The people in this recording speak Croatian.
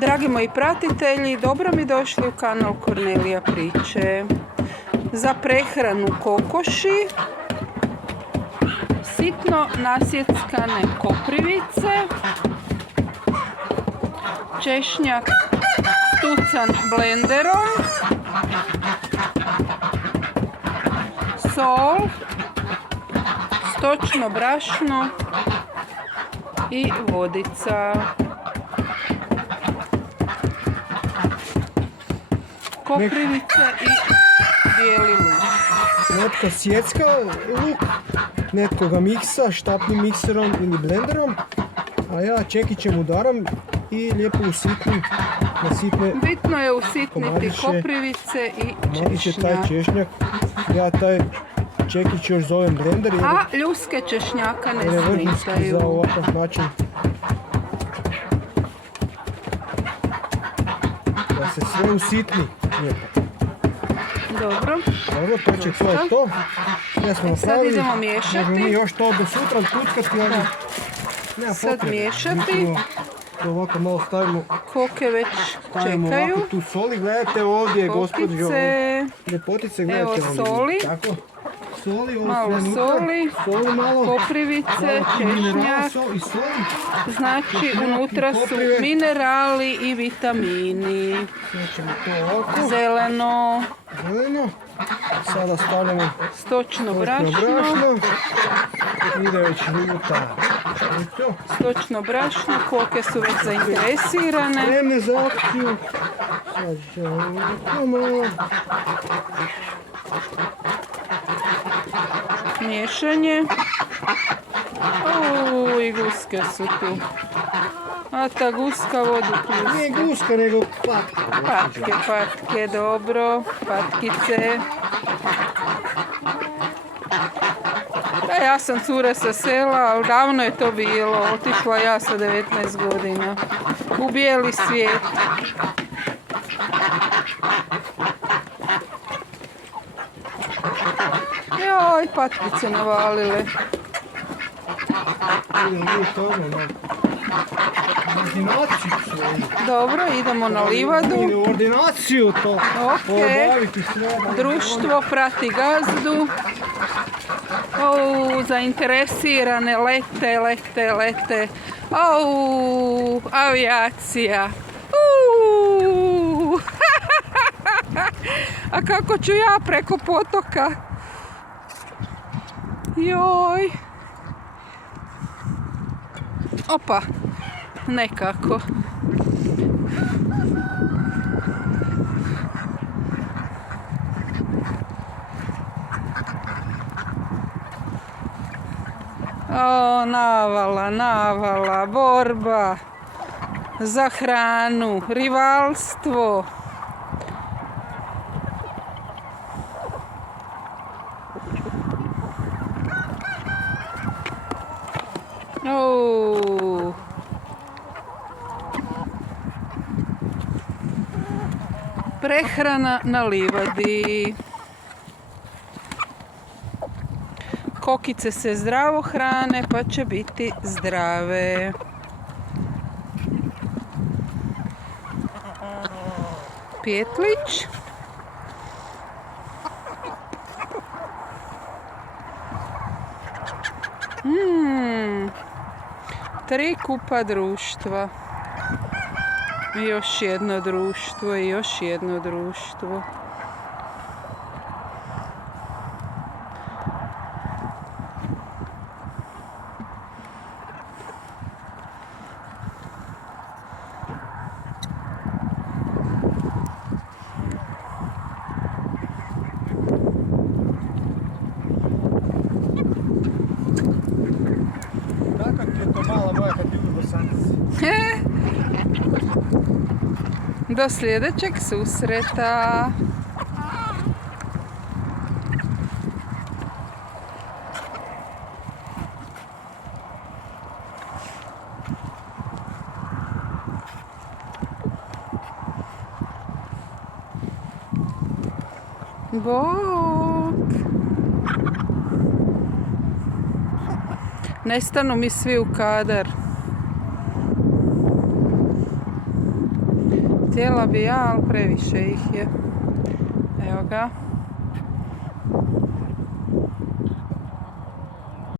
Dragi moji pratitelji, dobro mi došli u kanal Kornelija priče. Za prehranu kokoši, sitno nasjeckane koprivice, češnjak stucan blenderom, sol, stočno brašno i vodica. Koprivice i bijeli luk. Netko sjecka luk, netko ga miksa štapnim mikserom ili blenderom, a ja čekićem udaram i lijepo usitnim na sitne Bitno je usitniti koprivice i komadiće taj češnjak. češnjak. Ja taj čekić još zovem blender A ljuske češnjaka ne jer je vrhunski za smetaju. ovakav način. Da se sve usitni lijepo. Dobro. Dobro, toček to je to. Ja smo Sad napravili. idemo miješati. Možemo mi još to do sutra tuckati, ali nema Sad potrebe. miješati. Mi ćemo to ovako malo stavimo Koke već čekaju. ovako tu soli. Gledajte ovdje, gospođo. Kokice. Ljepotice, Evo gledajte ovdje. soli. Tako. Soli, ovo Malo sve unutra. soli. Soli malo. Koprivice, češnjak. I soli. Znači unutra su minerali i vitamini. Sve ćemo to ovako. Zeleno, Zeleno. Sada stavljamo stočno brašno. Ide već unutra. Stočno brašno, koke su već zainteresirane. Spremne za akciju. Sad ćemo malo. Miješanje. I guske su tu. A ta guska vodu pusti. Nije guska, nego patke. Patke, dobro. Patkice. Pa ja sam cura sa sela, ali davno je to bilo. Otišla ja sa 19 godina. U bijeli svijet. Joj, patkice navalile. Ordinaciju svoju. Dobro, idemo na livadu. Ordinaciju to. Ok. Obaviti sve. Društvo prati gazdu. Zainteresirane lete. Avijacija. A kako ću ja preko potoka? Joj. Opa, nekako. Navala, borba za hranu, rivalstvo. Prehrana na livadi. Kokice se zdravo hrane pa će biti zdrave. Pjetlić. Tri kupa društva. I još jedno društvo. Kako je to mala moja kad ljubi bosanac? Do sljedećeg susreta. Bok. Nestanu mi svi u kadar. Htjela bi ja, ali previše ih je. Evo ga.